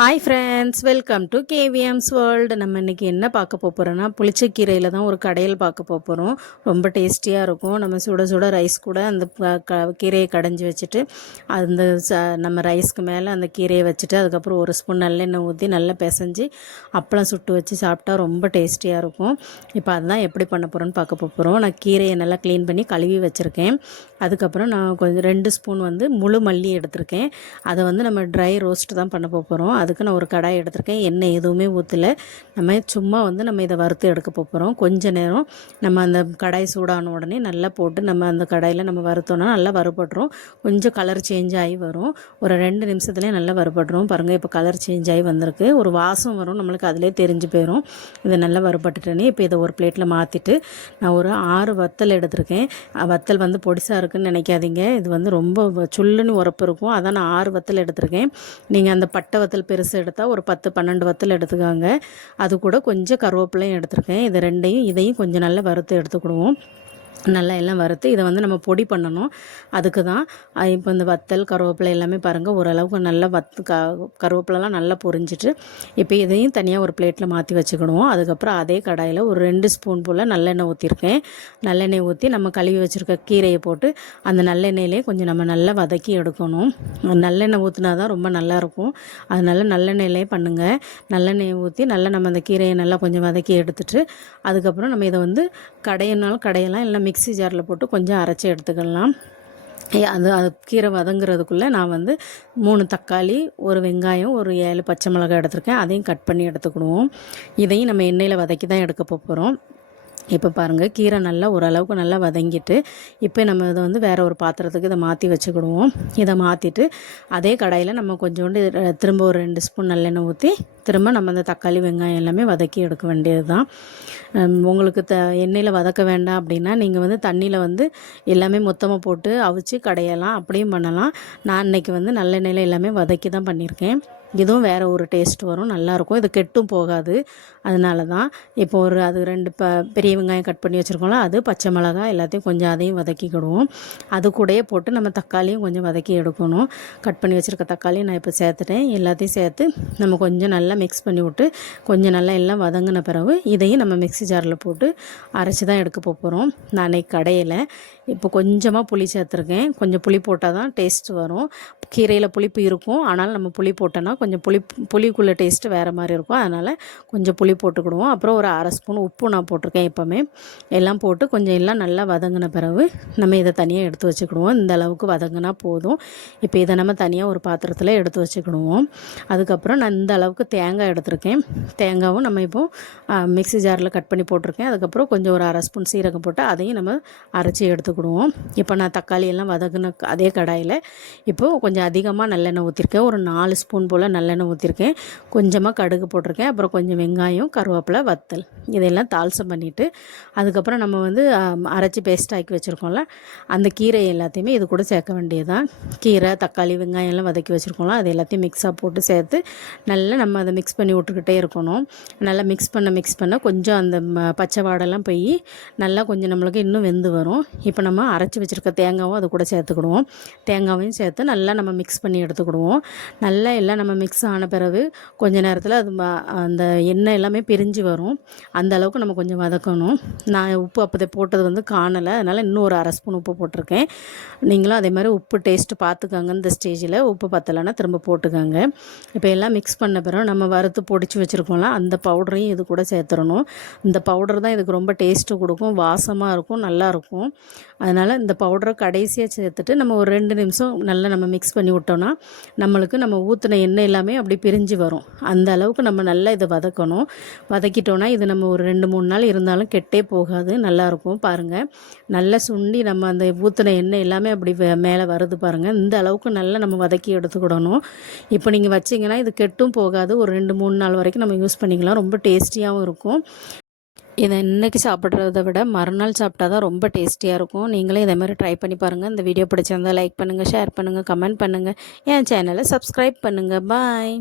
Hi friends welcome to KVM's world நம்ம இன்றைக்கி என்ன பார்க்க போகிறோன்னா புளிச்சக்கீரையில் தான் ஒரு கடையில் பார்க்க போகிறோம் ரொம்ப டேஸ்டியாக இருக்கும். நம்ம சுட சுட ரைஸ் கூட அந்த க கீரையை கடைஞ்சி வச்சுட்டு அந்த ச நம்ம ரைஸ்க்கு மேலே அந்த கீரையை வச்சுட்டு அதுக்கப்புறம் ஒரு ஸ்பூன் நல்லெண்ணெய் ஊற்றி நல்லா பிசைஞ்சு அப்பளம் சுட்டு வச்சு சாப்பிட்டா ரொம்ப டேஸ்டியாக இருக்கும். இப்போ அதுதான் எப்படி பண்ண போகிறோன்னு பார்க்க போகிறோம் நான் கீரையை நல்லா க்ளீன் பண்ணி கழுவி வச்சுருக்கேன். அதுக்கப்புறம் நான் கொஞ்சம் ரெண்டு ஸ்பூன் வந்து முழு மல்லி எடுத்திருக்கேன். அதை வந்து நம்ம ட்ரை ரோஸ்ட் தான் பண்ண போகிறோம் அது அதுக்கு நான் ஒரு கடாய் எடுத்திருக்கேன். எண்ணெய் எதுவுமே ஊற்றல நம்ம சும்மா வந்து நம்ம இதை வறுத்து எடுக்க போகிறோம் கொஞ்ச நேரம் நம்ம அந்த கடாய் சூடான உடனே நல்லா போட்டு நம்ம அந்த கடாயில் நம்ம வறுத்தோம்னா நல்லா வறுபட்டுரும். கொஞ்சம் கலர் சேஞ்ச் ஆகி வரும். ஒரு ரெண்டு நிமிஷத்துலேயே நல்லா வறுபட்டுரும். பாருங்கள் இப்போ கலர் சேஞ்ச் ஆகி வந்திருக்கு. ஒரு வாசம் வரும். நம்மளுக்கு அதிலே தெரிஞ்சு போயிடும் இதை நல்லா வறுபட்டுட்டேனே இப்போ இதை ஒரு பிளேட்டில் மாற்றிட்டு நான் ஒரு ஆறு வத்தல் எடுத்திருக்கேன். வத்தல் வந்து பொடிசாக இருக்குன்னு நினைக்காதீங்க. இது வந்து ரொம்ப வ- உரப்பு இருக்கும். அதான் நான் ஆறு வத்தல் எடுத்திருக்கேன். நீங்கள் அந்த பட்டை வத்தல் பெருசு எடுத்தால் ஒரு பத்து பன்னெண்டு வத்தல் எடுத்துக்காங்க. அது கூட கொஞ்சம் கருவேப்பிலையும் எடுத்துருக்கேன். இது ரெண்டையும் இதையும் கொஞ்சம் நல்லா வறுத்து எடுத்துக்கிடுவோம். நல்லா எல்லாம் வறுத்து இதை வந்து நம்ம பொடி பண்ணணும். அதுக்கு தான் இப்போ இந்த வத்தல் கருவேப்பிலை எல்லாமே பாருங்கள் ஓரளவுக்கு நல்லா வத் க கருவேப்பிலலாம் நல்லா பொரிஞ்சிட்டு இப்போ இதையும் தனியாக ஒரு பிளேட்டில் மாற்றி வச்சுக்கிடுவோம். அதுக்கப்புறம் அதே கடாயில் ஒரு ரெண்டு ஸ்பூன் போல் நல்லெண்ணெய் ஊற்றிருக்கேன் நல்லெண்ணெய் ஊற்றி நம்ம கழுவி வச்சுருக்க கீரையை போட்டு அந்த நல்லெண்ணெயிலே கொஞ்சம் நம்ம நல்லா வதக்கி எடுக்கணும். நல்லெண்ணெய் ஊற்றினா தான் ரொம்ப நல்லாயிருக்கும் அதனால நல்லெண்ணெயிலே பண்ணுங்கள் நல்லெண்ணெயை ஊற்றி நல்லா நம்ம அந்த கீரையை நல்லா கொஞ்சம் வதக்கி எடுத்துட்டு அதுக்கப்புறம் நம்ம இதை வந்து கடையினாலும் கடையெல்லாம் இல்லை மிக்ஸி ஜாரில் போட்டு கொஞ்சம் அரைச்சி எடுத்துக்கலாம். அது அது கீரை வதங்குறதுக்குள்ளே நான் வந்து மூணு தக்காளி ஒரு வெங்காயம் ஒரு ஏழு பச்சை மிளகாய் எடுத்திருக்கேன். அதையும் கட் பண்ணி எடுத்துக்கிடுவோம். இதையும் நம்ம எண்ணெயில் வதக்கி தான் எடுக்க போகிறோம் இப்போ பாருங்கள் கீரை நல்லா ஓரளவுக்கு நல்லா வதங்கிட்டு இப்போ நம்ம இதை வந்து வேறு ஒரு பாத்திரத்துக்கு இதை மாற்றி வச்சுக்கிடுவோம். இதை மாற்றிட்டு அதே கடாயில் நம்ம கொஞ்சோண்டு திரும்ப ஒரு ரெண்டு ஸ்பூன் நல்லெண்ணெய் ஊற்றி திரும்ப நம்ம இந்த தக்காளி வெங்காயம் எல்லாமே வதக்கி எடுக்க வேண்டியது தான் உங்களுக்கு த எண்ணெயில் வதக்க வேண்டாம் அப்படின்னா நீங்கள் வந்து தண்ணியில் வந்து எல்லாமே மொத்தமாக போட்டு அவிச்சு கடையலாம் அப்படியும் பண்ணலாம். நான் இன்றைக்கி வந்து நல்லெண்ணெயில் எல்லாமே வதக்கி தான் பண்ணியிருக்கேன். இதுவும் வேறு ஒரு டேஸ்ட் வரும் நல்லாயிருக்கும் இது கெட்டும் போகாது. அதனால தான் இப்போ ஒரு அது ரெண்டு ப பெரிய வெங்காயம் கட் பண்ணி வச்சுருக்கோம்ல அது பச்சை மிளகாய் எல்லாத்தையும் கொஞ்சம் அதையும் வதக்கிக்கிடுவோம். அது கூடயே போட்டு நம்ம தக்காளியும் கொஞ்சம் வதக்கி எடுக்கணும். கட் பண்ணி வச்சுருக்க தக்காளியும் நான் இப்போ சேர்த்துட்டேன். எல்லாத்தையும் சேர்த்து நம்ம கொஞ்சம் நல்லா மிக்ஸ் பண்ணி விட்டு கொஞ்சம் நல்லா எல்லாம் வதங்கின பிறகு இதையும் நம்ம மிக்ஸி ஜாரில் போட்டு அரைச்சி தான் எடுக்க போகிறோம் நான் அன்னைக்கு கடையில் இப்போ கொஞ்சமாக புளி சேர்த்துருக்கேன். கொஞ்சம் புளி போட்டால் தான் டேஸ்ட் வரும். கீரையில் புளிப்பு இருக்கும். ஆனால் நம்ம புளி போட்டோன்னா கொஞ்சம் புளி புளிக்குள்ளே டேஸ்ட்டு வேறு மாதிரி இருக்கும். அதனால் கொஞ்சம் புளி போட்டுக்கிடுவோம். அப்புறம் ஒரு அரை ஸ்பூன் உப்பு நான் போட்டிருக்கேன் எப்போவுமே. எல்லாம் போட்டு கொஞ்சம் எல்லாம் நல்லா வதங்கின பிறகு நம்ம இதை தனியாக எடுத்து வச்சுக்கிடுவோம். இந்த அளவுக்கு வதங்கினா போதும். இப்போ இதை நம்ம தனியாக ஒரு பாத்திரத்தில் எடுத்து வச்சுக்கிடுவோம். அதுக்கப்புறம் நான் இந்த அளவுக்கு தேங்காய் எடுத்திருக்கேன். தேங்காவும் நம்ம இப்போ மிக்ஸி ஜாரில் கட் பண்ணி போட்டிருக்கேன். அதுக்கப்புறம் கொஞ்சம் ஒரு அரை ஸ்பூன் சீரகம் போட்டு அதையும் நம்ம அரைச்சி போட்டுக்கிடுவோம் இப்போ நான் தக்காளி எல்லாம் வதக்குன அதே கடாயில். இப்போது கொஞ்சம் அதிகமாக நல்லெண்ணெய் ஊற்றிருக்கேன் ஒரு நாலு ஸ்பூன் போல் நல்லெண்ணெய் ஊற்றிருக்கேன் கொஞ்சமாக கடுகு போட்டிருக்கேன். அப்புறம் கொஞ்சம் வெங்காயம் கருவேப்பிலை வத்தல் இதெல்லாம் தால்சம் பண்ணிவிட்டு அதுக்கப்புறம் நம்ம வந்து அரைச்சி பேஸ்ட் ஆக்கி வச்சுருக்கோம்ல அந்த கீரை எல்லாத்தையுமே இது கூட சேர்க்க வேண்டியதுதான். கீரை தக்காளி வெங்காயம் எல்லாம் வதக்கி வச்சுருக்கோம்ல அது எல்லாத்தையும் மிக்ஸாக போட்டு சேர்த்து நல்லா நம்ம அதை மிக்ஸ் பண்ணி விட்டுக்கிட்டே இருக்கணும். நல்லா மிக்ஸ் பண்ண மிக்ஸ் பண்ண கொஞ்சம் அந்த ம- பச்சை வாடெல்லாம் போய் நல்லா கொஞ்சம் நம்மளுக்கு இன்னும் வெந்து வரும். இப்போ நம்ம நம்ம அரைச்சி வச்சுருக்க தேங்காவும் அது கூட சேர்த்துக்கிடுவோம். தேங்காவையும் சேர்த்து நல்லா நம்ம மிக்ஸ் பண்ணி எடுத்துக்கிடுவோம். நல்லா எல்லாம் நம்ம மிக்ஸ் ஆன பிறகு கொஞ்ச நேரத்தில் அது அந்த எண்ணெய் எல்லாமே பிரிஞ்சு வரும். அந்த அளவுக்கு நம்ம கொஞ்சம் வதக்கணும். நான் உப்பு அப்போதை போட்டது வந்து காணலை. அதனால் இன்னும் ஒரு அரை ஸ்பூன் உப்பு போட்டிருக்கேன். நீங்களும் அதே மாதிரி உப்பு டேஸ்ட்டு பார்த்துக்கோங்க இந்த ஸ்டேஜில் உப்பு பத்தலைன்னா திரும்ப போட்டுக்கோங்க. இப்போ எல்லாம் மிக்ஸ் பண்ண பிறகு நம்ம வறுத்து பொடிச்சு வச்சுருக்கோம்ல அந்த பவுடரையும் இது கூட சேர்த்துடணும். இந்த பவுடர் தான் இதுக்கு ரொம்ப டேஸ்ட்டு கொடுக்கும். வாசமாக இருக்கும். நல்லாயிருக்கும் அதனால் இந்த பவுடரை கடைசியாக சேர்த்துட்டு நம்ம ஒரு ரெண்டு நிமிஷம் நல்லா நம்ம மிக்ஸ் பண்ணி விட்டோம்னா நம்மளுக்கு நம்ம ஊற்றின எண்ணெய் எல்லாமே அப்படி பிரிஞ்சு வரும். அந்த அளவுக்கு நம்ம நல்லா இதை வதக்கணும். வதக்கிட்டோன்னா இது நம்ம ஒரு ரெண்டு மூணு நாள் இருந்தாலும் கெட்டே போகாது. நல்லாயிருக்கும் பாருங்கள் நல்லா சுண்டி நம்ம அந்த ஊற்றின எண்ணெய் எல்லாமே அப்படி மேலே வருது பாருங்கள் இந்த அளவுக்கு நல்லா நம்ம வதக்கி எடுத்துக்கிடணும். இப்போ நீங்கள் வச்சிங்கன்னா இது கெட்டும் போகாது. ஒரு ரெண்டு மூணு நாள் வரைக்கும் நம்ம யூஸ் பண்ணிக்கலாம். ரொம்ப டேஸ்டியாகவும் இருக்கும். இதை இன்றைக்கி சாப்பிட்றத விட மறுநாள் சாப்பிட்டா தான் ரொம்ப டேஸ்டியாக இருக்கும். நீங்களே இதே மாதிரி ட்ரை பண்ணி பாருங்கள் இந்த வீடியோ பிடிச்சிருந்தால் லைக் பண்ணுங்கள் ஷேர் பண்ணுங்கள் கமெண்ட் பண்ணுங்கள் என் சேனலை சப்ஸ்கிரைப் பண்ணுங்கள் பாய்